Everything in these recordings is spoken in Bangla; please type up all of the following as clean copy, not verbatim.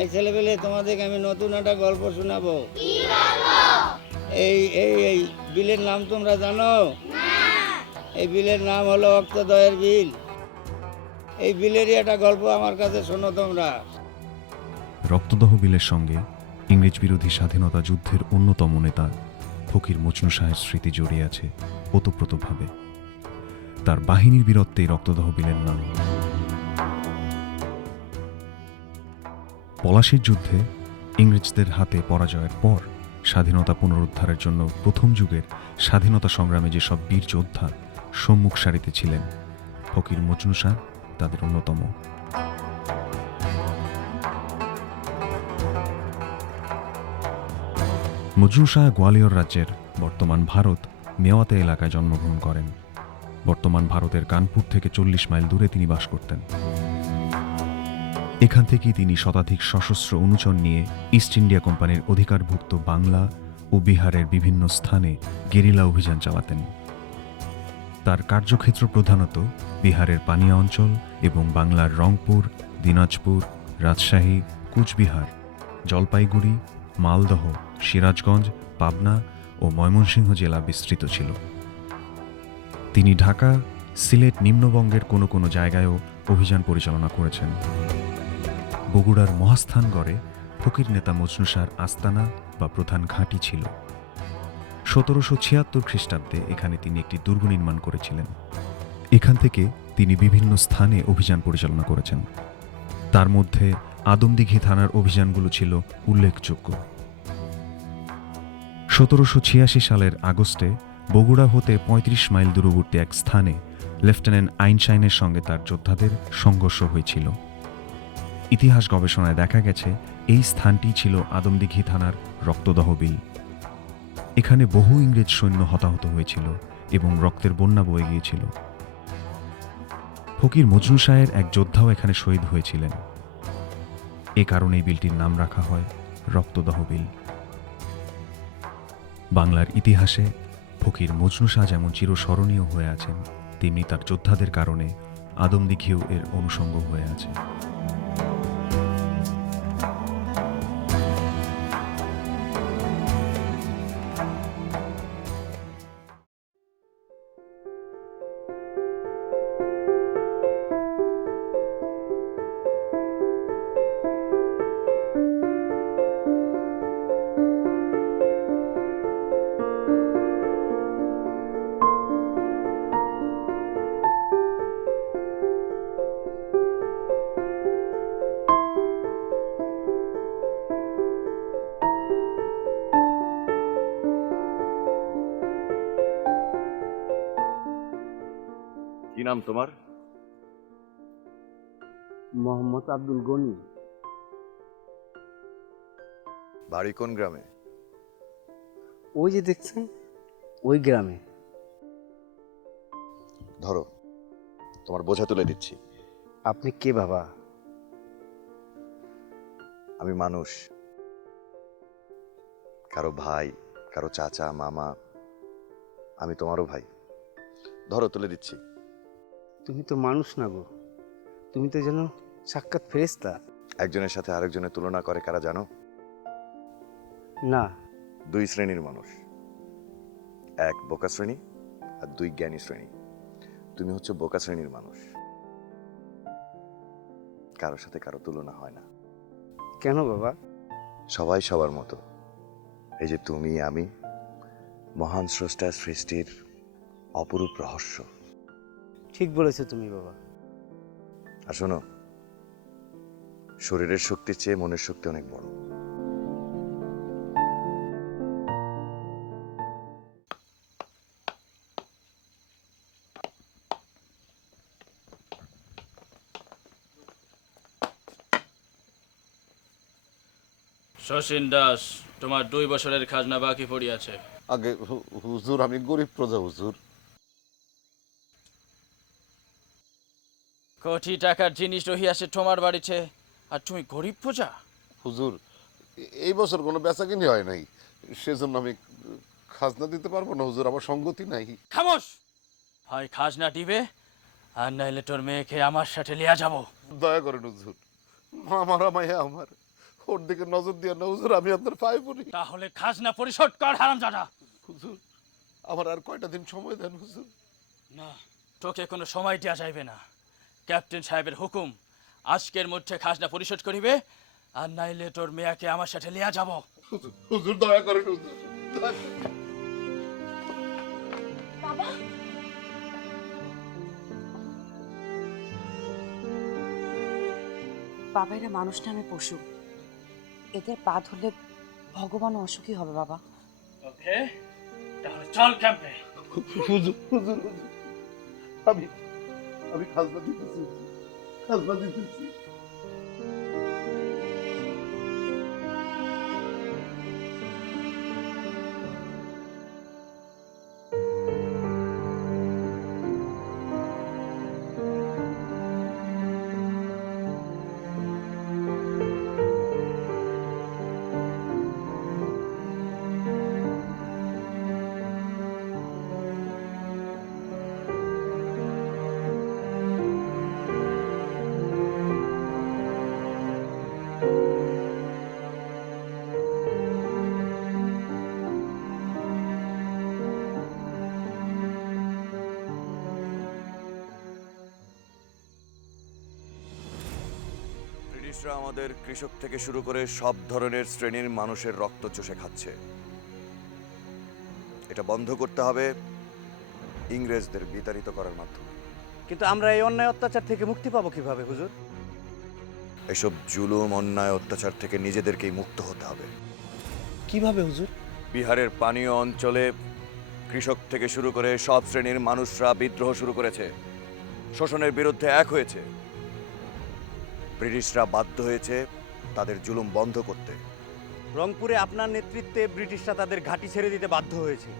এই ছেলেপেলে, তোমাদেরকে আমি নতুন একটা গল্প শোনাবো। এই এই এই বিলের নাম তোমরা জানো? এই বিলের নাম হলো অক্তদয়ের বিল। এই বিলেরই একটা গল্প আমার কাছে শোনো তোমরা। রক্তদহ বিলের সঙ্গে ইংরেজ বিরোধী স্বাধীনতা যুদ্ধের অন্যতম নেতা ফকির মজনু শাহের স্মৃতি জড়িয়ে আছে ওতপ্রোতভাবে। তার বাহিনীর বীরত্বেই রক্তদহ বিলের নাম। পলাশীর যুদ্ধে ইংরেজদের হাতে পরাজয়ের পর স্বাধীনতা পুনরুদ্ধারের জন্য প্রথম যুগের স্বাধীনতা সংগ্রামে যেসব বীর যোদ্ধা সম্মুখ সারিতে ছিলেন, ফকির মজনু শাহ তাদের অন্যতম। মজনু শাহ গোয়ালিয়র রাজ্যের বর্তমান ভারত মেওয়াতে এলাকায় জন্মগ্রহণ করেন। বর্তমান ভারতের কানপুর থেকে 40 মাইল দূরে তিনি বাস করতেন। এখান থেকেই তিনি শতাধিক সশস্ত্র অনুচর নিয়ে ইস্ট ইন্ডিয়া কোম্পানির অধিকারভুক্ত বাংলা ও বিহারের বিভিন্ন স্থানে গেরিলা অভিযান চালাতেন। তার কার্যক্ষেত্র প্রধানত বিহারের পানিয়া অঞ্চল এবং বাংলার রংপুর, দিনাজপুর, রাজশাহী, কুচবিহার, জলপাইগুড়ি, মালদহ, সিরাজগঞ্জ, পাবনা ও ময়মনসিংহ জেলা বিস্তৃত ছিল। তিনি ঢাকা, সিলেট, নিম্নবঙ্গের কোনো কোনো জায়গায়ও অভিযান পরিচালনা করেছেন। বগুড়ার মহাস্থানগড়ে ফকির নেতা মজনু শাহর আস্তানা বা প্রধান ঘাঁটি ছিল। 1776 খ্রিস্টাব্দে এখানে তিনি একটি দুর্গ নির্মাণ করেছিলেন। এখান থেকে তিনি বিভিন্ন স্থানে অভিযান পরিচালনা করেছেন। তার মধ্যে আদমদিঘি থানার অভিযানগুলো ছিল উল্লেখযোগ্য। 1786 সালের আগস্টে বগুড়া হতে 35 মাইল দূরবর্তী এক স্থানে লেফটেন্যান্ট আইনশাইনের সঙ্গে তার যোদ্ধাদের সংঘর্ষ হয়েছিল। ইতিহাস গবেষণায় দেখা গেছে এই স্থানটি ছিল আদমদিঘি থানার রক্তদহ বিল। এখানে বহু ইংরেজ সৈন্য হতাহত হয়েছিল এবং রক্তের বন্যা বয়ে গিয়েছিল। ফকির মজনু শাহের এক যোদ্ধাও এখানে শহীদ হয়েছিলেন। এ কারণেই বিলটির নাম রাখা হয় রক্তদহ বিল। বাংলার ইতিহাসে ফকির মজনু শাহ যেমন চিরস্মরণীয় হয়ে আছেন, তেমনি তার যোদ্ধাদের কারণে আদমদিঘিও এর অনুষঙ্গ হয়ে আছে। কি নাম তোমার? মোহাম্মদ আব্দুল গনি। বাড়ি কোন গ্রামে? ওই যে দেখছেন, ওই গ্রামে। ধরো, তোমার বোঝা তুলে দিচ্ছি। আপনি কে বাবা? আমি মানুষ, কারো ভাই, কারো চাচা, মামা। আমি তোমারও ভাই। ধরো, তুলে দিচ্ছি। তুমি তো মানুষ না গো, তুমি তো যেন সাক্ষাৎ ফেরেশতা। একজনের সাথে আরেকজনের তুলনা করে কারা জানো? না। 2 শ্রেণীর মানুষ, 1 বোকা শ্রেণী আর 2 জ্ঞানী শ্রেণী। তুমি হচ্ছে বোকা শ্রেণীর মানুষ। কারোর সাথে কারো তুলনা হয় না। কেন বাবা? সবাই সবার মতো। এই যে তুমি, আমি, মহান স্রষ্টার সৃষ্টির অপরূপ রহস্য। ঠিক বলেছো তুমি বাবা। আর শোনো, শরীরের শক্তির চেয়ে মনের শক্তি অনেক বড়। শচীন দাস, তোমার 2 বছরের খাজনা বাকি পড়িয়াছে। আগে হুজুর, আমি গরিব প্রজা হুজুর। কোটি টাকার জিনিস রহিয়াছে তোমার বাড়িতে, আর তুমি গরিব প্রজা? হুজুর, এই বছর কোনো বেচা কিনি হয় নাই, সেজন্য আমি খাজনা দিতে পারবো না হুজুর, আমার সঙ্গতি নাই। খামোশ! হয় খাজনা দিবে, আর নাইলে তোর মেয়েকে আমার সাথে লিয়া যাব। দয়া করেন হুজুর, আমার মায়া আমার ওর দিকে নজর দিয়ে না হুজুর, আমি আপনার পায়ে পড়ি। তাহলে খাজনা পরিশোধ কর হারামজাদা। হুজুর, আমার আর কয়টা দিন সময় দেন হুজুর। না, তোকে কোনো সময় দেওয়া যাইবে না। ক্যাপ্টেন সাহেবের হুকুম, আজকের মধ্যে খাজনা পরিশোধ করিবে, আর নাইলে তোর মেয়াকে আমার সাথে লিয়া যাব। হুজুর, হুজুর দয়া করেন হুজুর, দয়া করেন। বাবা, বাবা এরা মানুষ নামে পশু, এদের পা ধরলে ভগবান অসুখী হবে বাবা। ওকে, তাহলে চল ক্যাম্পে। হুজুর, হুজুর, হুজুর, আমি আমি খাজনা দিতেছি, খাজনা দিতেছি। ব্রিটিশরা আমাদের কৃষক থেকে শুরু করে সব ধরনের শ্রেণীর মানুষের রক্ত চষে খাচ্ছে। এটা বন্ধ করতে হবে ইংরেজদের বিতাড়িত করার মাধ্যমে। কিন্তু আমরা এই অন্যায় অত্যাচার থেকে মুক্তি পাবো কিভাবে হুজুর? এসব জুলুম, অন্যায়, অত্যাচার থেকে নিজেদেরকেই মুক্ত হতে হবে। কিভাবে হুজুর? বিহারের পানীয় অঞ্চলে কৃষক থেকে শুরু করে সব শ্রেণীর মানুষরা বিদ্রোহ শুরু করেছে, শোষণের বিরুদ্ধে এক হয়েছে। ব্রিটিশরা বাধ্য হয়েছে তাদের জুলুম বন্ধ করতে। রংপুরে আপনার নেতৃত্বে ব্রিটিশরা তাদের ঘাঁটি ছেড়ে দিতে বাধ্য হয়েছে।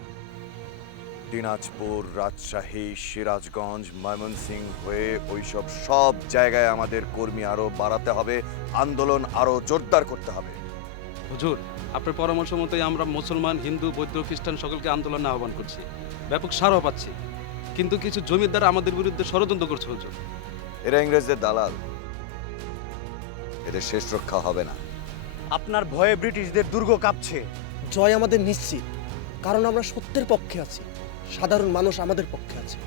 দিনাজপুর, রাজশাহী, সিরাজগঞ্জ, ময়মনসিংহ হয়ে ওইসব সব জায়গায় আমাদের কর্মী আরো বাড়াতে হবে, আন্দোলন আরো জোরদার করতে হবে। হুজুর, আপনার পরামর্শ মতোই আমরা মুসলমান, হিন্দু, বৌদ্ধ, খ্রিস্টান সকলকে আন্দোলনে আহ্বান করছি। ব্যাপক সাড়াও পাচ্ছি, কিন্তু কিছু জমিদার আমাদের বিরুদ্ধে ষড়যন্ত্র করছে হুজুর। এরা ইংরেজদের দালাল, এদের শেষ রক্ষা হবে না। আপনার ভয়ে ব্রিটিশদের দুর্গ কাঁপছে। জয় আমাদের নিশ্চিত, কারণ আমরা সত্যের পক্ষে আছি, সাধারণ মানুষ আমাদের পক্ষে আছে।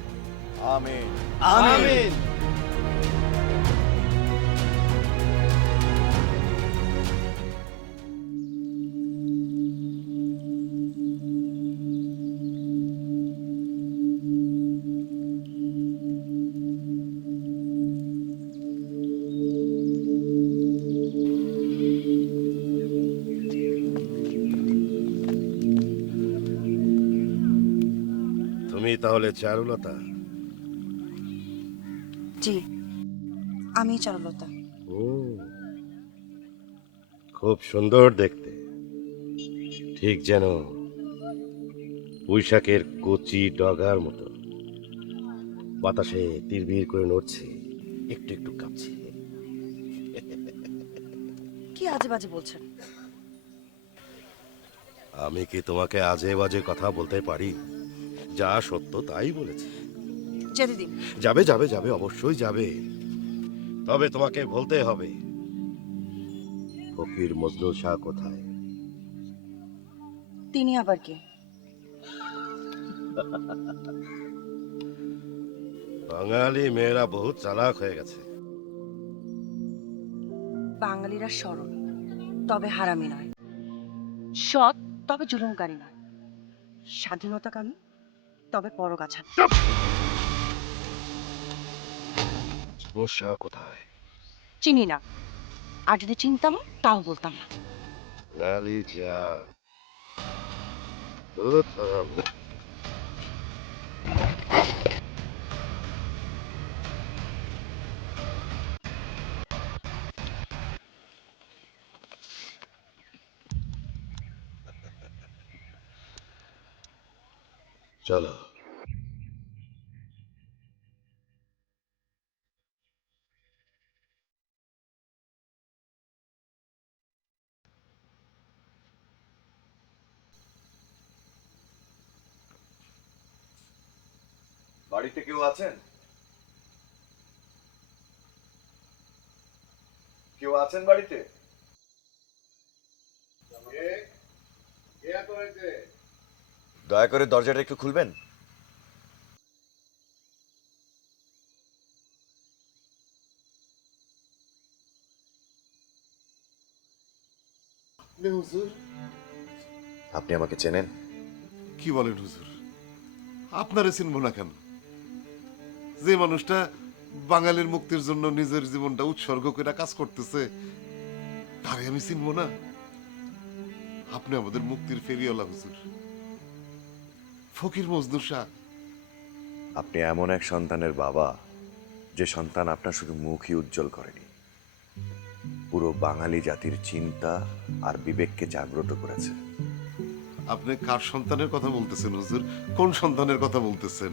আমিন। আমিন। তুমি তাহলে চারুলতা? জি, আমি চারুলতা। ও, খুব সুন্দর দেখতে, ঠিক যেন বৈশাখের কচি ডগার মতো। বাতাসে তিরবির করে নড়ছে, একটু একটু কাঁপছে। কি আজে বাজে বলছেন? আমি কি তোমাকে আজে বাজে কথা বলতে পারি? যা সত্য তাই বলেছি। যেতে দিন। যাবে যাবে যাবে, অবশ্যই যাবে, তবে তোমাকে বলতে হবে ফকির মজনুল শাহ কোথায়। তিনি আবার কে? বাঙালি মেয়েরা বহুত চালাক হয়ে গেছে। বাঙালিরা সরল, তবে হারামি নয়। সৎ, তবে জুলুমকারী নয়। স্বাধীনতাকামী, তবে পরগাছা। মজনুল শাহ কোথায়? চিনি না, আর যদি চিনতাম তাও বলতাম না। গালি যা ধুর, চলো। বাড়িতে কেউ আছেন? কেউ আছেন বাড়িতে? দয়া করে দরজাটা একটু খুলবেন। হুজুর, আপনি আমাকে চেনেন? কি বলেন হুজুর? আপনারে চিনব না কেন? যে মানুষটা বাঙালির মুক্তির জন্য নিজের জীবনটা উৎসর্গ করে কাজ করতেছে, তারে আমি চিনব না? আপনি আমাদের মুক্তির ফেরিওয়ালা হুজুর, ফকির মজনুর শাহ। আপনি এমন এক সন্তানের বাবা, যে সন্তান আপনার শুধু মুখই উজ্জ্বল করেনি, পুরো বাঙালি জাতির চিন্তা আর বিবেককে জাগ্রত করেছে। আপনি কার সন্তানের কথা বলতেছেন হুজুর? কোন সন্তানের কথা বলতেছেন?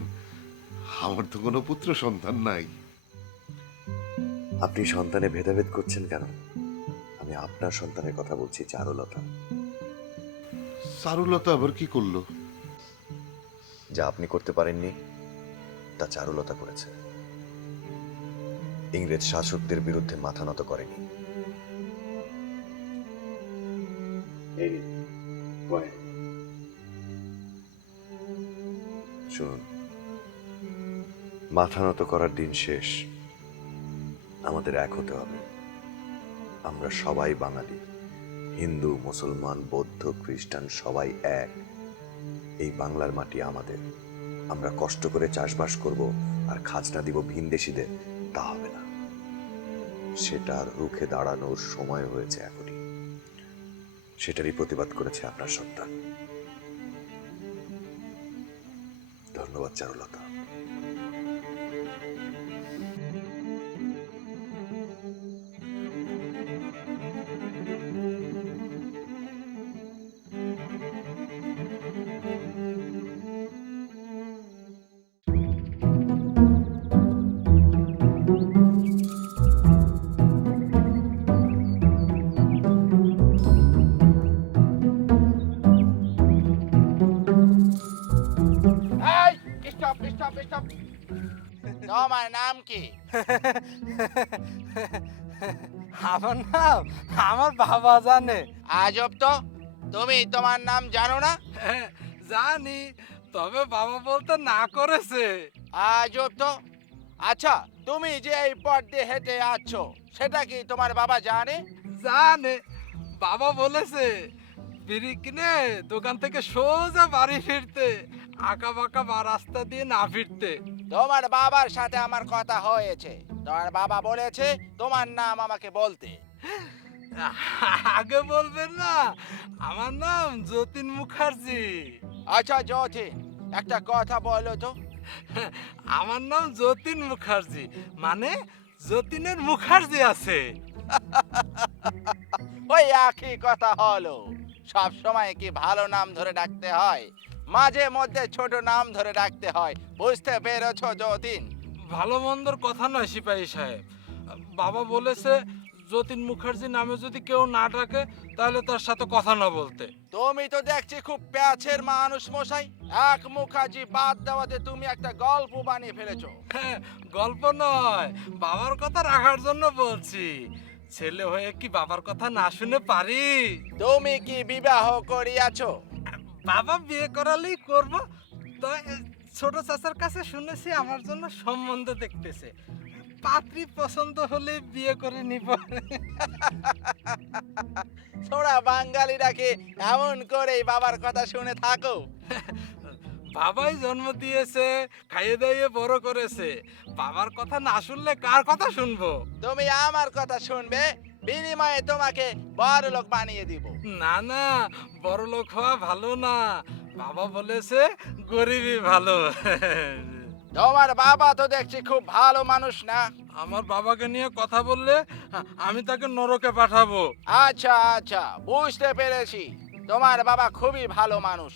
আমার তো কোনো পুত্র সন্তান নাই। আপনি সন্তানে ভেদাভেদ করছেন কেন? আমি আপনার সন্তানের কথা বলছি, চারুলতা। চারুলতা আবার কি করলো? যা আপনি করতে পারেননি, তা চারুলতা করেছে। ইংরেজ শাসকদের বিরুদ্ধে মাথা নত করেনি। শুনুন, মাথা নত করার দিন শেষ। আমাদের এক হতে হবে। আমরা সবাই বাঙালি, হিন্দু, মুসলমান, বৌদ্ধ, খ্রিস্টান, সবাই এক। এই বাংলার মাটি আমাদের। আমরা কষ্ট করে চাষবাস করব আর খাজনা দিব ভিনদেশীদের, তা হবে না। সেটা রুখে দাঁড়ানোর সময় হয়েছে এখনই। সেটারই প্রতিবাদ করেছে আপনার সন্তান। ধন্যবাদ চারুলতা। তোমার নাম কি? আমার নাম আমার বাবা জানে। আজব তো, তুমি তোমার নাম জানো না? জানি, তবে বাবা বলতে না করেছে। আজব তো। আচ্ছা, তুমি যে এই পথ দিয়ে হেঁটে আছো, সেটা কি তোমার বাবা জানে? জানে, বাবা বলেছে বিড়ি কিনে দোকান থেকে সোজা বাড়ি ফিরতে, আঁকা বাঁকা রাস্তা দিয়ে না ফিরতে। তোমার বাবার সাথে আমার কথা হয়েছে। তোমার বাবা বলেছে তোমার নাম আমাকে বলতে। আগে বলবেন না, আমার নাম যতীন মুখার্জি। আচ্ছা যতীন, একটা কথা বলো তো। আমার নাম যতীন মুখার্জি, মানে যতীনের মুখার্জি আছে। ওই একই কথা হলো। সব সময় কি ভালো নাম ধরে ডাকতে হয়? মাঝে মধ্যে ছোট নাম ধরে ডাকতে হয়। বুঝতে পেরেছো যতীন? ভালো মন্দর কথা নয় সিপাহী সাহেব, বাবা বলেছে যতীন মুখার্জি নামে যদি কেউ না ডাকে তাহলে তার সাথে কথা না বলতে। তুমি তো দেখছি খুব প্যাচের মানুষ মশাই। এক মুখার্জি বাদ দেওয়াতে তুমি একটা গল্প বানিয়ে ফেলেছো। হ্যাঁ, গল্প নয়, বাবার কথা রাখার জন্য বলছি। ছেলে হয়ে কি বাবার কথা না শুনে পারি? তুমি কি বিবাহ করিয়াছো? বাবা বিয়ে করালেই করব। তো ছোট চাচার কাছে শুনেছি আমার জন্য সম্বন্ধ দেখতেছে, পাত্রী পছন্দ হলে বিয়ে করে নিব। তোরা বাঙালিরা কি এমন করেই বাবার কথা শুনে থাকো? বাবাই জন্ম দিয়েছে, খাইয়ে দাইয়ে বড় করেছে, বাবার কথা না শুনলে কার কথা শুনবো? তুমি আমার কথা শুনবে, বিনিময়ে তোমাকে বড় লোক বানিয়ে দিব। না না, বড় লোক হওয়া ভালো না, বাবা বলেছে গরিবই ভালো। তোমার বাবা তো দেখছি খুব ভালো মানুষ না। আমার বাবাকে নিয়ে কথা বললে আমি তাকে নরকে পাঠাবো। আচ্ছা আচ্ছা, বুঝতে পেরেছি। তোমার বাবা খুবই ভালো মানুষ।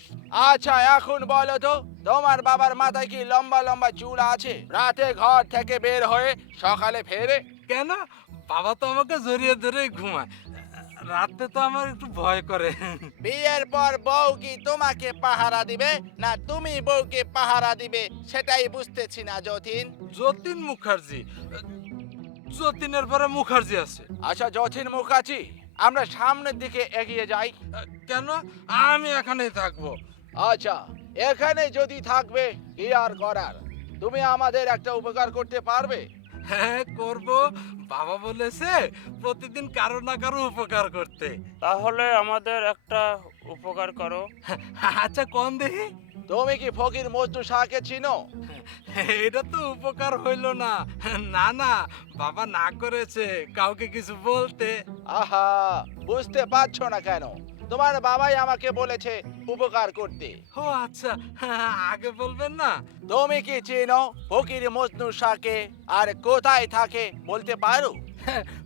আচ্ছা এখন বলো তো, তোমার বাবার মাথায় কি লম্বা লম্বা চুল আছে? রাতে ঘর থেকে বের হয়ে সকালে ফেরে কেন? বাবা তো আমাকে জড়িয়ে ধরে ঘুমায়, রাতে তো আমার একটু ভয় করে। বিয়ের পর বউ কি তোমাকে পাহারা দিবে না তুমি বউকে পাহারা দিবে, সেটাই বুঝতেছি না যতীন। যতীন মুখার্জি, যতীনের পরে মুখার্জি আছে। আচ্ছা যতীন মুখার্জি, আমরা সামনের দিকে এগিয়ে যাই। কেন? আমি এখানেই থাকবো। আচ্ছা, এখানে যদি থাকবে কি আর করার। তুমি আমাদের একটা উপকার করতে পারবে? হ্যাঁ, করব। বাবা বলেছে প্রতিদিন কারো না কারো উপকার করতে। তাহলে আমাদের একটা উপকার করো। আচ্ছা, কোন দেখি? তুমি কি ফকির মজনু শাহকে চিনো? এটা তো উপকার হইল না। না না, বাবা না করেছে কাউকে কিছু বলতে। আহা, বুঝতে পারছো না কেন? তোমার বাবাই আমাকে বলেছে উপকার করতে। ও আচ্ছা, আগে বলবেন না? তুমি কি চিনো ফকির মজনু শাহকে? আর কোথায় থাকে বলতে পারো?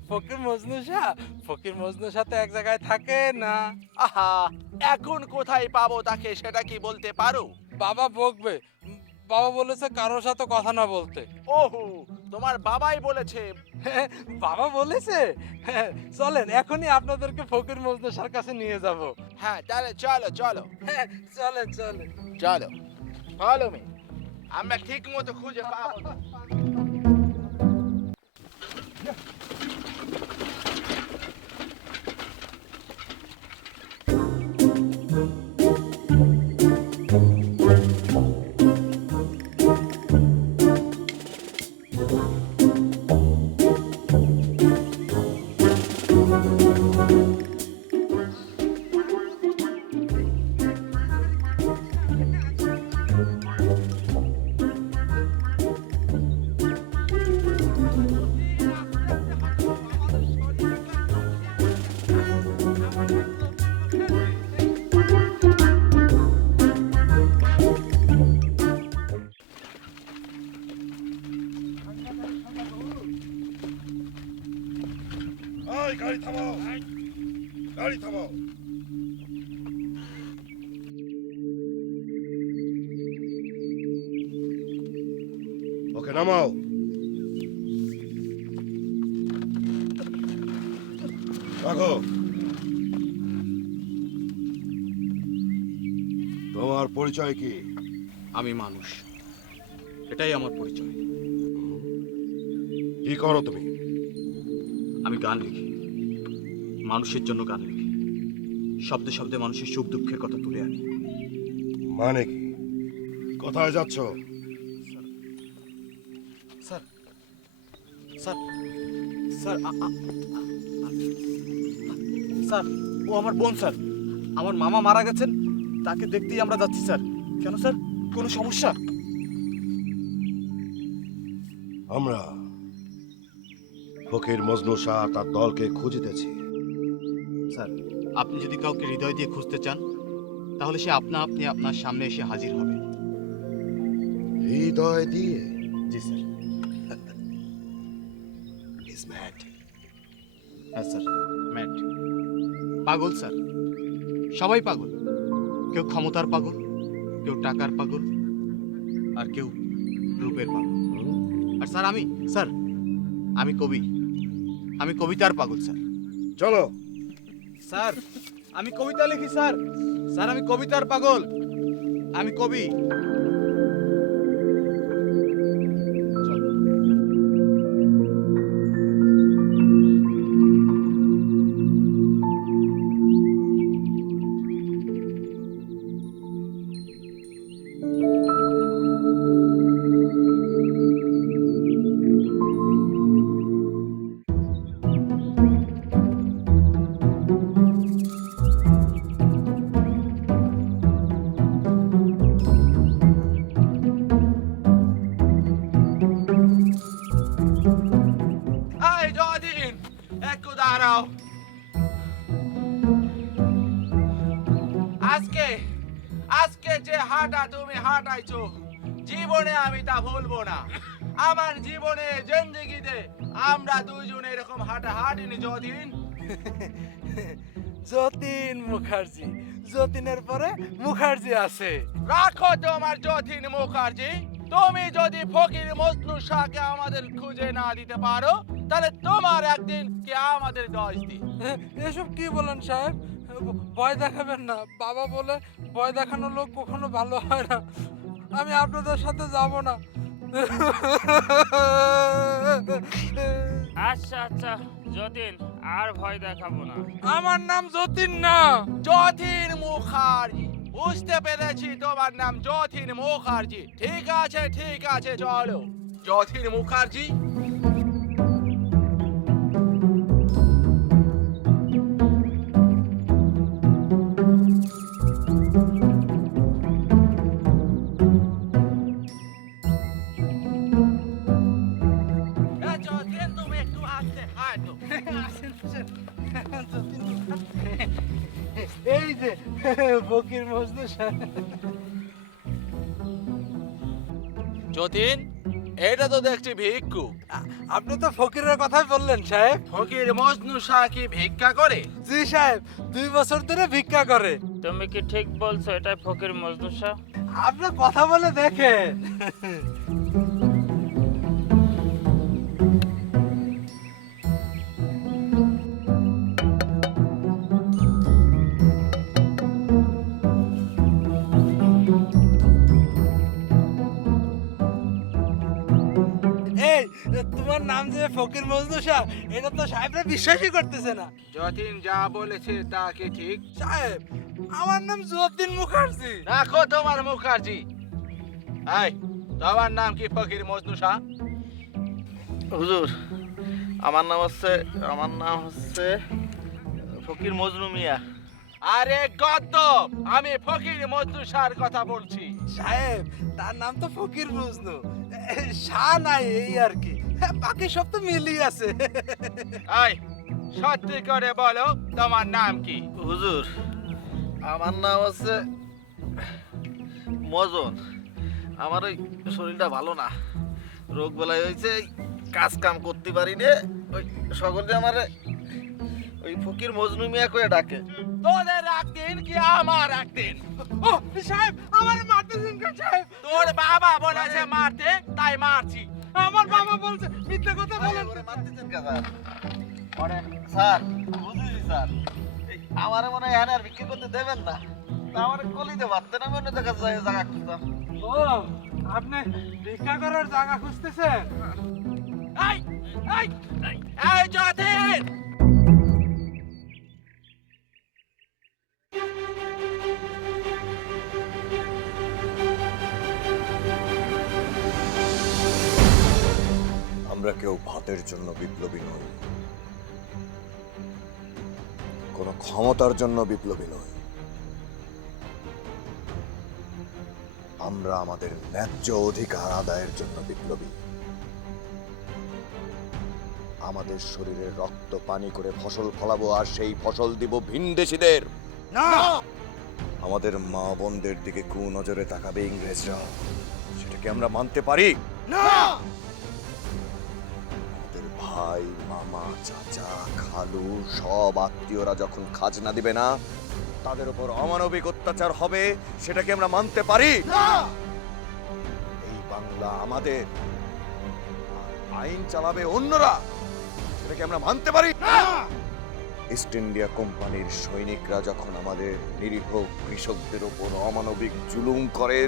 ফকির মজনু শাহ? ফকির মজনু শাহ তো এক জায়গায় থাকে না। আহা, এখন কোথায় পাবো তাকে সেটা কি বলতে পারো? বাবা বকবে। বাবা বলেছে কারোর সাথে কথা না বলতে। ওহো, তোমার বাবাই বলেছে? বাবা বলেছে? চলেন, এখনই আপনাদেরকে ফকির মজনু শাহর কাছে নিয়ে যাব। হ্যাঁ, তাহলে চলো চলো। চলেন চলেন। চলো, ফলো মি। আমরা ঠিক মতো খুঁজে পাবো না। গাড়ি থামাও, গাড়ি থামাও। ওকে নামাও। রাখো। তোমার পরিচয় কি? আমি মানুষ, এটাই আমার পরিচয়। কি করো তুমি? আমি গান লিখি, মানুষের জন্য গান লিখি। শব্দে শব্দে মানুষের সুখ দুঃখের কথা তুলে আনি। মানে কি? কোথায় যাচ্ছ? স্যার স্যার স্যার স্যার, ও আমার বোন স্যার। আমার মামা মারা গেছেন, তাকে দেখতেই আমরা যাচ্ছি স্যার। কেন স্যার, কোনো সমস্যা? আমরা ফকির মজনু শাহ তার দলকে খুঁজিতেছি। স্যার, আপনি যদি কাউকে হৃদয় দিয়ে খুঁজতে চান তাহলে সে আপনা আপনি আপনার সামনে এসে হাজির হবে। হৃদয় দিয়ে? জি স্যার। Is mad. হ্যাঁ স্যার, ম্যাড, পাগল স্যার। সবাই পাগল। কেউ ক্ষমতার পাগল, কেউ টাকার পাগল, আর কেউ রূপের পাগল। আর স্যার আমি কবি। আমি কবিতার পাগল স্যার। চলো। স্যার, আমি কবিতা লিখি স্যার। স্যার, আমি কবিতার পাগল। আমি কবি। এই জয়দিন, একটু দাঁড়াও। আজকে যে হাঁটা তুমি হাঁটাইছো, জীবনে আমি তা ভুলবো না। আমার জীবনে জিন্দেগিতে আমরা দুইজন এরকম হাঁটা হাঁটিনি যতীন। যতীন মুখার্জি। যতীনের পরে মুখার্জি আছে। রাখো তোমার যতীন মুখার্জি। তুমি যদি ফকির মজনু শাহকে আমাদের খুঁজে না দিতে পারো তাহলে তোমার একদিন কি আমাদের 10 দিন। এসব কি বলেন সাহেব? ভয় দেখাবেন না। বাবা বলে ভয় দেখানো লোক কখনো ভালো হয় না। আমি আপনাদের সাথে যাব না। আচ্ছা আচ্ছা যতীন, আর ভয় দেখাবো না। আমার নাম যতীন না, যতীন মুখার্জি। বুঝতে পেরেছি তোমার নাম যতীন মুখার্জি। ঠিক আছে, চলো। যতীন মুখার্জি, যতীন তুমি একটু আসতে হাঁটো। আসেন, আসেন। যতীন মুখার্জি। এই যে ফকির মজনু সাহেব। যতীন, এটা তো দেখছি ভিক্ষুক। আপনি তো ফকিরের কথাই বললেন সাহেব। ফকির মজনু শাহ কি ভিক্ষা করে? জি সাহেব, 2 বছর ধরে ভিক্ষা করে। তুমি কি ঠিক বলছো এটাই ফকির মজনু শাহ? আপনার কথা বলে দেখেন। এই তোমার নাম যে ফকির মজনু শাহ, এটা তো সাহেবরা বিশ্বাসই করতেছে না। যতীন যা বলেছে তা কি ঠিক? সাহেব, আমার নাম যতীন মুখার্জি। রাখো তোমার মুখার্জি। এই, তোমার নাম কি ফকির মজনু শাহ? হুজুর, আমার নাম হচ্ছে ফকির মজনু মিয়া। আরে গদ্দপ, আমি ফকির মজনু শাহর কথা বলছি। সাহেব, তার নাম তো ফকির মজনু, শাহ নাই, এই আর কি। বাকি সব তো মিলিয়ে আছে। এই, সত্যি করে বলো তোমার নাম কি? হুজুর, আমার নাম হচ্ছে মজন। আমার ওই শরীরটা ভালো না, রোগ বেলায় হয়েছে, কাজ কাম করতে পারি নে। ওই সকলে আমার ওই ফকির মজনু মিয়া করে ডাকে। তোদের একদিন কি আমার একদিন? ও সাহেব, আমার মারতেছেন কেন সাহেব? তোর বাবা বলেছে মারতে, তাই মারছি। আমার বাবা বলছে মিথ্যা কথা বলেন। মারতেছেন কে স্যার? স্যার, বুঝেছি স্যার, আমার মনে হয় আর বিক্রি করতে দেবেন না। তা আমার কলিতে পারতেন, আমি অন্য জায়গা খুঁজতাম। ও, আপনি ভিক্ষা করার জায়গা খুঁজতেছেন? এই, এই, এই যতীন! আমরা কেউ ভাতের জন্য বিপ্লবী নই, কোনো ক্ষমতার জন্য বিপ্লবী নই। আমরা আমাদের ন্যায্য অধিকার আদায়ের জন্য বিপ্লবী। আমাদের শরীরে রক্ত পানি করে ফসল ফলাবো, আর সেই ফসল দিব ভিনদেশীদের। না, আমাদের মা বোনদের দিকে কুনজরে তাকাবে ইংরেজরা, সেটাকে আমরা মানতে পারি না। আমাদের ভাই, মামা, চাচা, খালু সব আত্মীয়রা যখন খাজনা দিবে না, তাদের উপর অমানবিক অত্যাচার হবে, সেটাকে আমরা মানতে পারি না। এই বাংলা আমাদের, আইন চালাবে অন্যরা, সেটাকে আমরা মানতে পারি না। ইস্ট ইন্ডিয়া কোম্পানির সৈনিকরা যখন আমাদের নিরীহ কৃষকদের উপর অমানবিক জুলুম করে,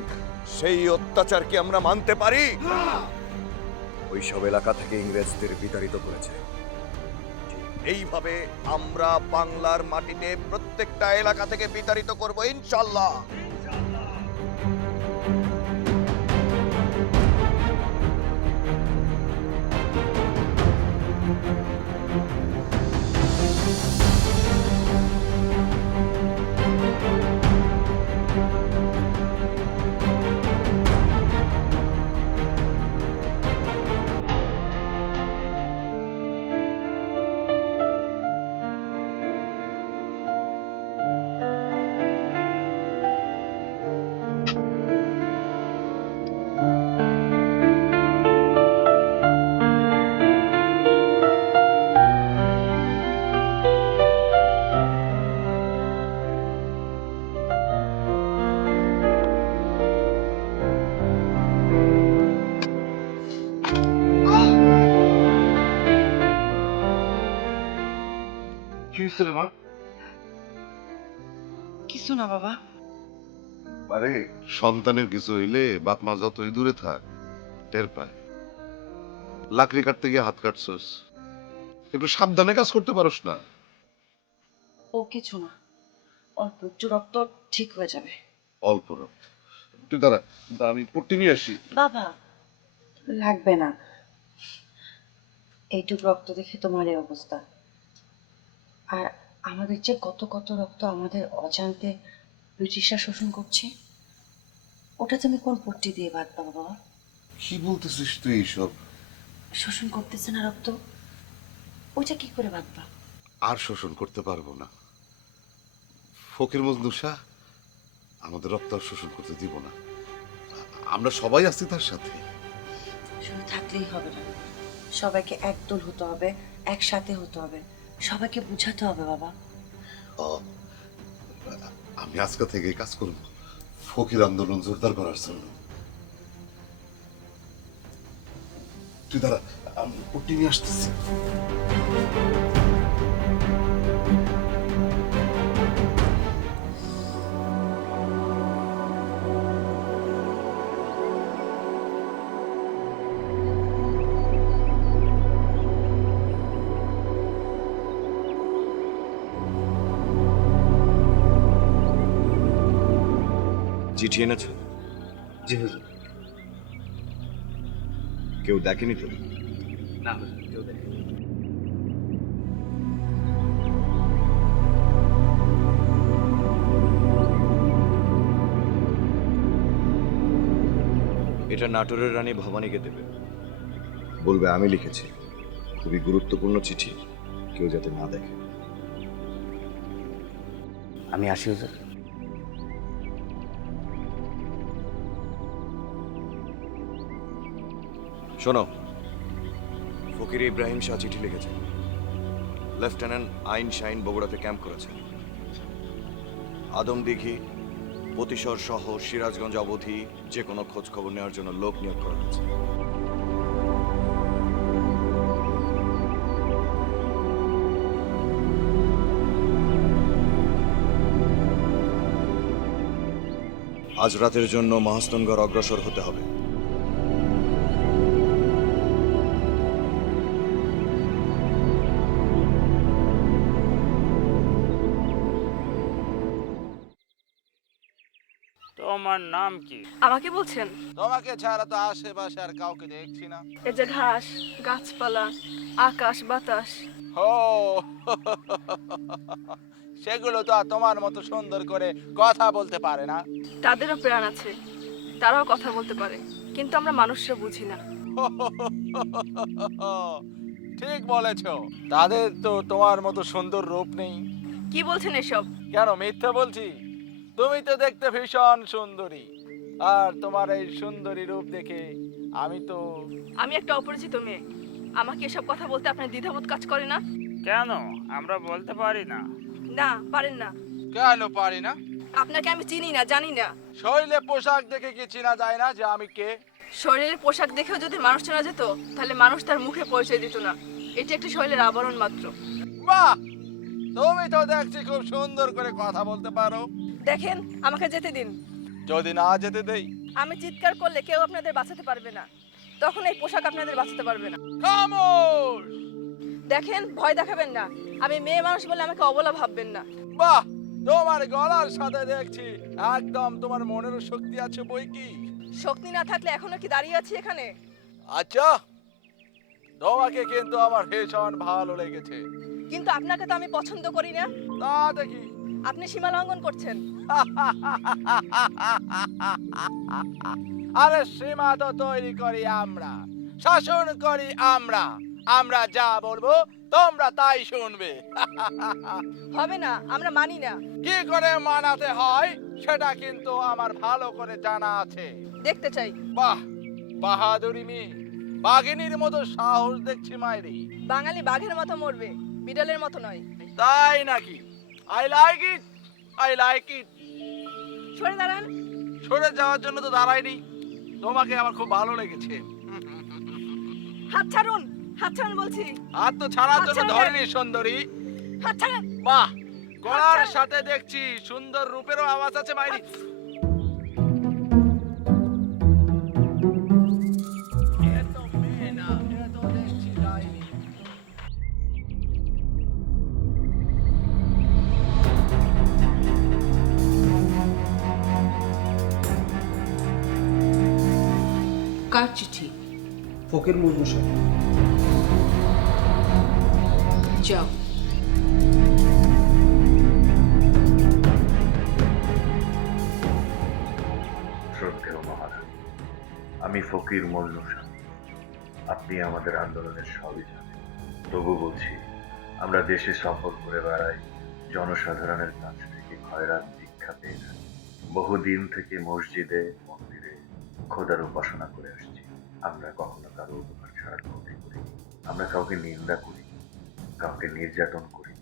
সেই অত্যাচার কি আমরা মানতে পারি? ওইসব এলাকা থেকে ইংরেজদের বিতাড়িত করেছে। ঠিক এইভাবে আমরা বাংলার মাটিতে প্রত্যেকটা এলাকা থেকে বিতাড়িত করব ইনশাল্লাহ। হয়েছে রে মা? কিছু না বাবা। আরে সন্তানের কিছু হইলে বাপ মা যতই দূরে থাক টের পায়। লাকড়ি কাটতে গিয়ে হাত কাটছস, একটু সাবধানে কাজ করতে পারোস না? ও কিছু না, অল্প একটু রক্ত ঠিক হয়ে যাবে। অল্প রক্ত? তুই দাঁড়া, আমি পট্টি নিয়ে আসি। বাবা লাগবে না, এইটুকু রক্ত দেখে তোমার এই অবস্থা। আর আমাদের যে কত কত রক্ত আমাদের অজান্তে ব্রিটিশরা শোষণ করছে, ওটা তুমি কোন পট্টি দিয়ে বাঁধবা বাবা? কি বলতেছিস তুই এইসব? শোষণ করতেছে না রক্ত, ওইটা কি করে বাঁধবা? আর শোষণ করতে পারবো না। ফকির মজনু শাহ আমাদের রক্ত আর শোষণ করতে দিব না। আমরা সবাই আছি তার সাথে। শুধু থাকলেই হবে না, সবাইকে একদল হতে হবে, একসাথে হতে হবে, সবাইকে বুঝাতে হবে বাবা। আমি আজকে থেকে কাজ করব ফকির আন্দোলন জোরদার করার জন্য। তুই দাঁড়া, আমি পট্টি নিয়ে আসতেছি। চিঠি এনেছ? জি হুজুর। কেউ দেখেনি তো? না হুজুর, কেউ দেখেনি। এটা নাটোরের রানী ভবানীকে দেবে, বলবে আমি লিখেছি। খুবই গুরুত্বপূর্ণ চিঠি, কেউ যাতে না দেখে। আমি আসি হুজুর। শোনো, ফকির ইব্রাহিম শাহ চিঠি লিখেছেন। লেফটেন্যান্ট আইন শাইন বগুড়াতে ক্যাম্প করেছেন। আদমদিঘি, পতিশর সহ সিরাজগঞ্জ অবধি যে কোনো খোঁজ খবর নেওয়ার জন্য লোক নিয়োগ করা হয়েছে। আজ রাতের জন্য মহাস্তনগড় অগ্রসর হতে হবে। তোমার নাম কি? আমাকে বলছেন? তোমাকে ছাড়া তো আশেপাশে আর কাউকে দেখছি না। এই যে ঘাস, গাছপালা, আকাশ বাতাস। ও সেগুলো তো আর তোমার মতো সুন্দর করে কথা বলতে পারে না। তাদেরও প্রাণ আছে, তারাও কথা বলতে পারে, কিন্তু আমরা মানুষরা বুঝি না। ঠিক বলেছ, তাদের তো তোমার মতো সুন্দর রূপ নেই। কি বলছেন এসব? কেন মিথ্যে বলছি? তুমি তো দেখতে ভীষণ সুন্দরী, আর তোমার এই সুন্দরী রূপ দেখে আমি একটা অপরিচিত মেয়ে, আমাকে এসব কথা বলতে আপনার দ্বিধাবোধ কাজ করে না? কেন আমরা বলতে পারি না? না, পারেন না। কেন পারি না? আপনাকে আমি চিনি না, জানি না। শরীরে পোশাক দেখে কি চেনা যায় না যে আমি কে? শরীরের পোশাক দেখেও যদি মানুষ চেনা যেত, তাহলে মানুষ তার মুখে পরিচয় দিত না। এটি একটা শরীরের আবরণ মাত্র। বাহ, তুমি তো দেখছি খুব সুন্দর করে কথা বলতে পারো। দেখেন, আমাকে যেতে দিন। যদি না যেতে দেই? আমি চিৎকার করলে কেউ আপনাদের বাঁচাতে পারবে না, তখন এই পোশাক আপনাদের বাঁচাতে পারবে না। খামোশ! দেখেন, ভয় দেখাবেন না। আমি মেয়ে মানুষ বলে আমাকে অবলা ভাববেন না। বাহ, তোমার গলার সাথে দেখছি একদম তোমার মনের শক্তি আছে বই কি। শক্তি না থাকলে এখনো কি দাঁড়িয়ে আছি এখানে? আচ্ছা, তোমাকে কিন্তু আমার ভীষণ ভালো লেগেছে। কিন্তু আপনাকে তো আমি পছন্দ করি না। তা দেখি। আপনি সীমা লঙ্ঘন করছেন। আরে সীমা তো তৈরি করি আমরা, শাসন করি আমরা। আমরা যা বলবো তোমরা তাই শুনবে। হবে না, আমরা মানি না। কি করে মানাতে হয় সেটা কিন্তু আমার ভালো করে জানা আছে। দেখতে চাই। বাহ, বাহাদুরি মেয়ে, বাঘিনীর মতো সাহস দেখছি মাইরি। বাঙালি বাঘের মতো মরবে, বিড়ালের মতো নয়। তাই নাকি? I like it, I like it. সরে দাঁড়ান। সরে যাওয়ার জন্য তো দাঁড়াইনি, তোমাকে আমার খুব ভালো লেগেছে। হাত ছাড়ুন, হাত ছাড়ুন বলছি। হাত তো ছাড়ার জন্য ধরেনি সুন্দরী। হাত ছাড়ুন। বাহ, গলার সাথে দেখছি সুন্দর রূপেরও আওয়াজ আছে মাইরি। কার চিঠি? ফকির মজনু সাহেব। যাও। শ্রদ্ধেয় মহারাজ, আমি ফকির মজনু শাহ। আপনি আমাদের আন্দোলনের সবই জানেন, তবু বলছি, আমরা দেশে সফর করে বেড়াই, জনসাধারণের কাছ থেকে খয়রাত ভিক্ষা পেয়ে থাকি। বহুদিন থেকে মসজিদে মন্দিরে খোদার উপাসনা করে আসছি। আমরা কখনো কারো উপকার ছাড়ার ক্ষতি করিনি। আমরা কাউকে নিন্দা করি, কাউকে নির্যাতন করি,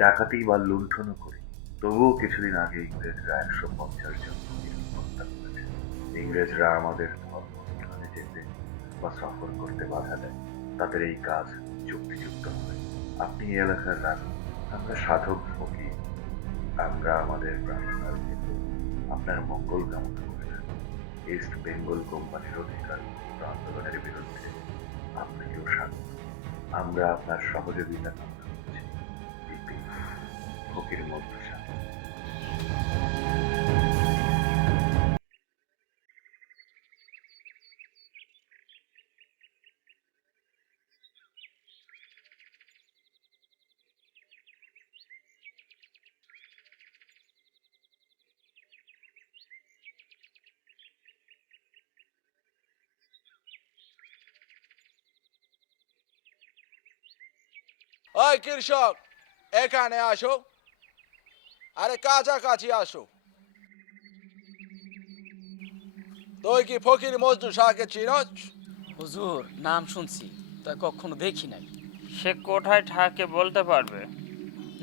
ডাকাতি বা লুণ্ঠনও করি। তবুও কিছুদিন আগে ইংরেজরা 150 জন হত্যা করেছে। ইংরেজরা আমাদের ধর্মস্থানে যেতে বা সফর করতে বাধা দেয়, তাদের এই কাজ যুক্তিযুক্ত নয়। আপনি এই এলাকার রাজা, আমরা সাধক ফকির। আমরা আমাদের প্রার্থনার ভেতর আপনার মঙ্গল কামনা করে থাকি। ইস্ট বেঙ্গল কোম্পানির অধিকার আন্দোলনের বিরুদ্ধে আপনাকেও স্বাগত। আমরা আপনার সহযোগিতা কামনা করছি। বিপিন, ফকির মজনু শাহ। ওই কৃষক, এখানে আসো। আরে কাছাকাছি আসো। তুই কি ফকির মজনু শাহকে চিনস? হুজুর, নাম শুনছি, তা কখনো দেখি নাই। সে কোথায় থাকে বলতে পারবে?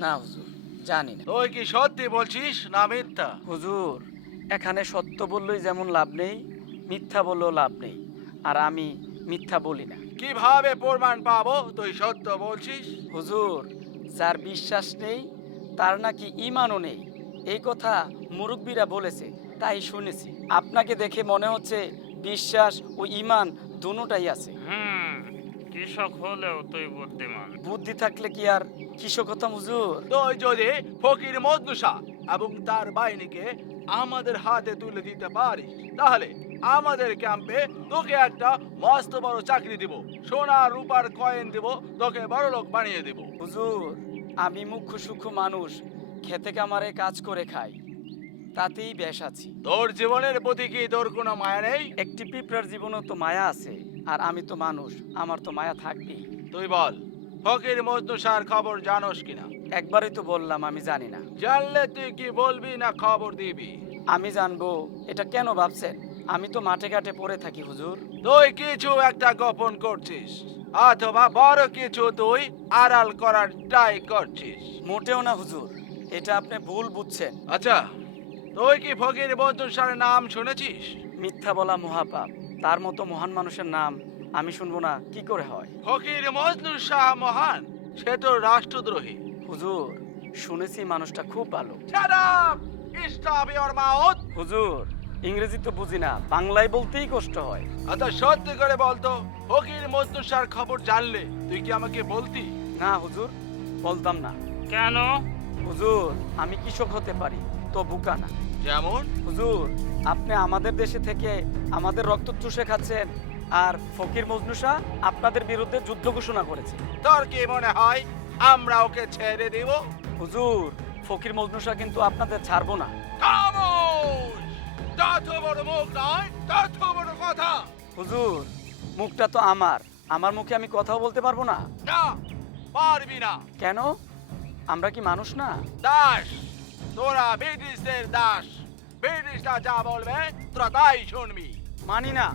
না হুজুর, জানি না। তুই কি সত্যি বলছিস না মিথ্যা? হুজুর, এখানে সত্য বললেই যেমন লাভ নেই, মিথ্যা বললেও লাভ নেই। আর আমি মিথ্যা বলি না। কিভাবে প্রমাণ পাবো তুই সত্য বলছিস? হুজুর, যার বিশ্বাস নেই তার নাকি ঈমানও নেই, এই কথা মুরব্বীরা বলেছে, তাই শুনেছি। আপনাকে দেখে মনে হচ্ছে বিশ্বাস ও ঈমান দুটোটাই আছে। কৃষক হলেও তুই বুদ্ধিমান। বুদ্ধি থাকলে কি আর কৃষক হতাম হুজুর? তুই যদি ফকির মজনু শাহ এবং তার বাহিনীকে আমাদের হাতে তুলে দিতে পারিস, তাহলে আমাদের ক্যাম্পে তোকে একটা মস্ত বড় চাকরি দিব, সোনা রূপার কয়েন দিব, তোকে বড় লোক বানিয়ে দিব। হুজুর, আমি মুখ্য সূক্ষ্ম মানুষ, খেতে কামারে কাজ করে খাই, তাতেই বেশ আছি। তোর জীবনের প্রতি কি তোর কোনো মায়া নেই? একটি পিঁপড়ার জীবনও তো মায়া আছে, আর আমি তো মানুষ, আমার তো মায়া থাকবেই। তুই বল, ফকির মজনু শাহর খবর জানোস কিনা? একবারই তো বললাম আমি জানি না। জানলে তুই কি বলবি না খবর দিবি? আমি জানবো এটা কেন ভাবছেন? আমি তো মাঠে ঘাটে পড়ে থাকি হুজুর। তুই কিছু একটা গোপন করছিস, অথবা বড় কিছু তুই আড়াল করার ট্রাই করছিস। মোটেও না হুজুর, এটা আপনি ভুল বুঝছেন। আচ্ছা, তুই কি ফকির মজনু শাহর নাম শুনেছিস? মিথ্যা বলা মহাপাপ, তার মতো মহান মানুষের নাম আমি শুনবো না কি করে হয়? ফকির মজনু শাহ মহান, সে তো রাষ্ট্রদ্রোহী। হুজুর, শুনেছি মানুষটা খুব ভালো। Shut up! Stop your mouth! হুজুর, ইংরেজি তো বুঝি না, বাংলায় বলতেই কষ্ট হয়। আচ্ছা সত্যি করে বলতো, ফকির মজনু শাহর খবর জানলে তুই কি আমাকে বলতি? না হুজুর, বলতাম না। কেন? হুজুর, আমি কৃষক হতে পারি, তো বুকা না। যেমন? হুজুর, আপনি আমাদের দেশে থেকে আমাদের রক্ত চুষে খাচ্ছেন, আর ফকির মজনু শাহ আপনাদের বিরুদ্ধে যুদ্ধ ঘোষণা করেছে। তোর কি মনে হয় আমরা ওকে ছেড়ে দেব? হুজুর, ফকির মজনু শাহ কিন্তু আপনাদের ছাড়বো না। খামোশ! যত বড় মুখ নয়, তত বড় কথা। হুজুর, মুখটা তো আমার মুখে আমি কথাও বলতে পারবো না। না, পারবি না। কেন? আমরা কি মানুষ না? দাস, তোরা ব্রিটিশদের দাস। ব্রিটিশরা যা বলবে তোরা তাই শুনবি। মানি না,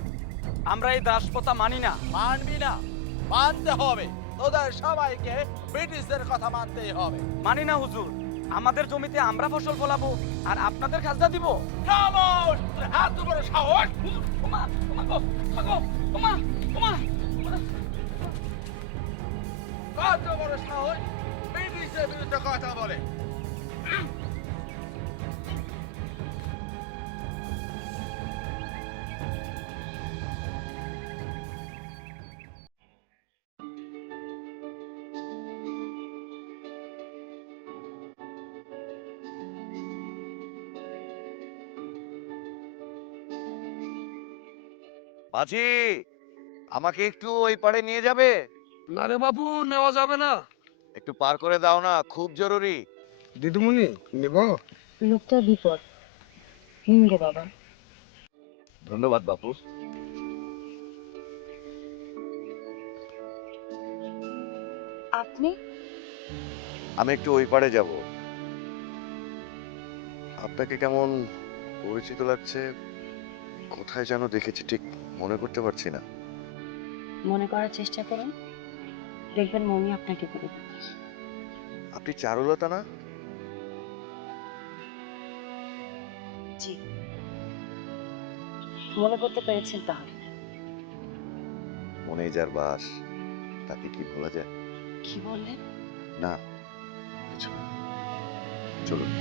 আমরা এই দাসপ্রথা মানি না। মানবি না? মানতে হবে। তোদের সবাইকে ব্রিটিশদের কথা মানতেই হবে। মানি না হুজুর, আমাদের জমিতে আমরা ফসল ফলাবো আর আপনাদের খাজনা দিব। খামোশ! তোর এত বড় সাহস! ওমা, ওমা গো, ওমা, ওমা, ওমা। কত বড় সাহস ব্রিটিশদের বিরুদ্ধে কথা বলে! মাঝি, আমাকে একটু ওই পাড়ে নিয়ে যাবে? না রে বাবু, নেওয়া যাবে না। একটু পার করে দাও না, খুব জরুরি। দিদিমণি, নেব? লোকটা বিপদ হিঙ্গ বাবা। ধন্যবাদ বাপু। আপনি? আমি একটু ওই পাড়ে যাব। আপনাকে কেমন পরিচিত লাগছে, কোথায় যেন দেখেছি, ঠিক মনে করতে পারছি না। মনে করার চেষ্টা করুন, দেখবেন মমি আপনাকে করে দেবে। আপনি চারুলতা না? জি, মনে করতে পেরেছেন তাহলে। মনে যার বাস, তাকে কি ভোলা যায়? কি বললেন? না, কিছু না। চলুন।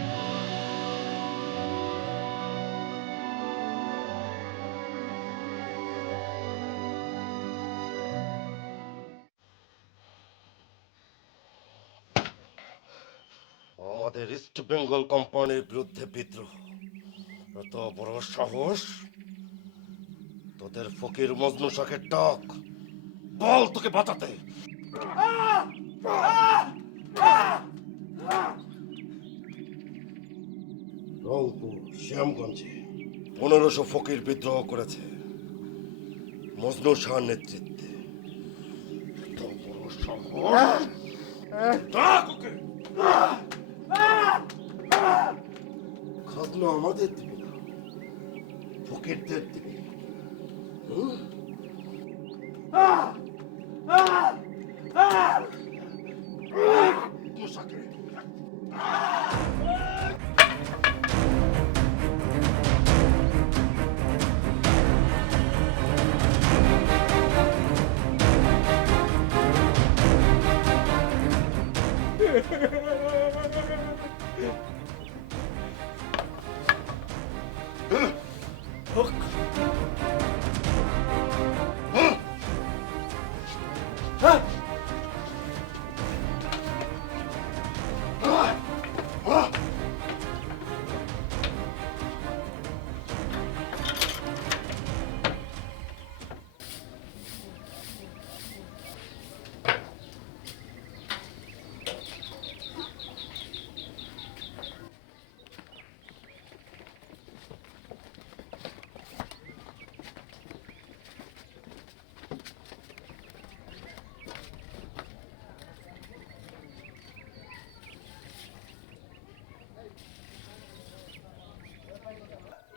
আমাদের ইস্ট বেঙ্গল কোম্পানির বিরুদ্ধে বিদ্রোহ, এত বড় সাহস তোদের! ফকির মজনু শাকের ডাক, বল তোকে বাঁচাতে। রংপুর, শ্যামগঞ্জে 1500 ফকির বিদ্রোহ করেছে মজনু শাহর নেতৃত্বে। এত বড় সাহস! ডাক ওকে। খাজনা আমাদের দিবি না, ফকিরদের দিবি। পোশাকে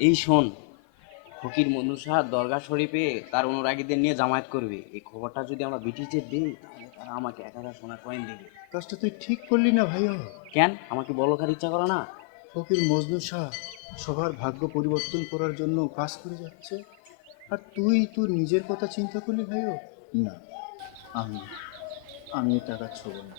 এই শোন, ফকির মনু শাহ দরগা শরীফে তার অনুরাগীদের নিয়ে জামায়াত করবে। এই খবরটা যদি আমরা ব্রিটিশদের দিই, তাহলে তারা আমাকে 1000 সোনা কয়েন দেবে। কাজটা তুই ঠিক করলি না ভাইয়া। কেন, আমাকে বলো কার ইচ্ছা করে না? ফকির মজনু শাহ সবার ভাগ্য পরিবর্তন করার জন্য কাজ করে যাচ্ছে, আর তুই তোর নিজের কথা চিন্তা করলি ভাইও। না, আমি এই টাকা ছোব না।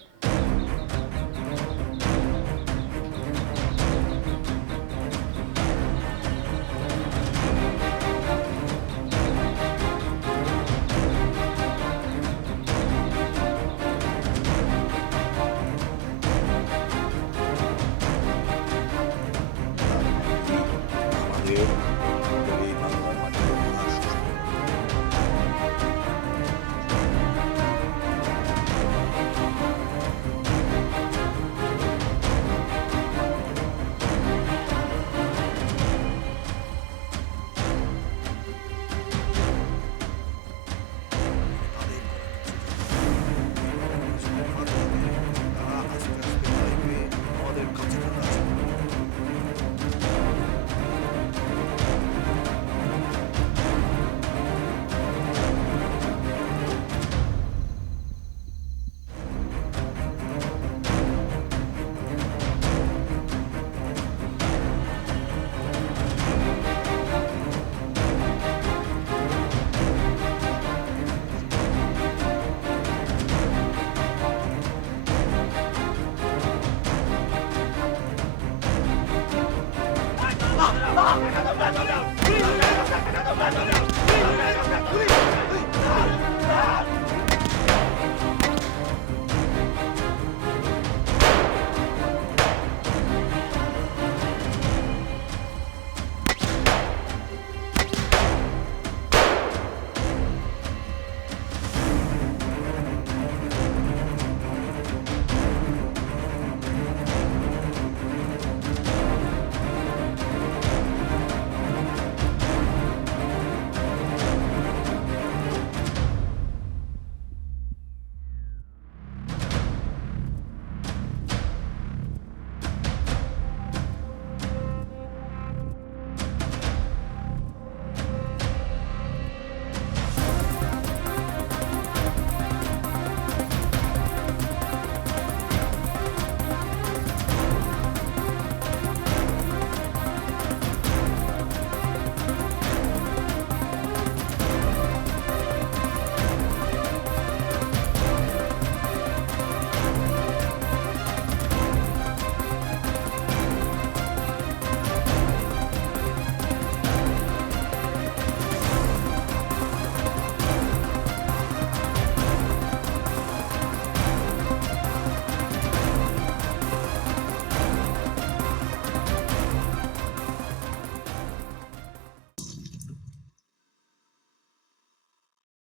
Ah!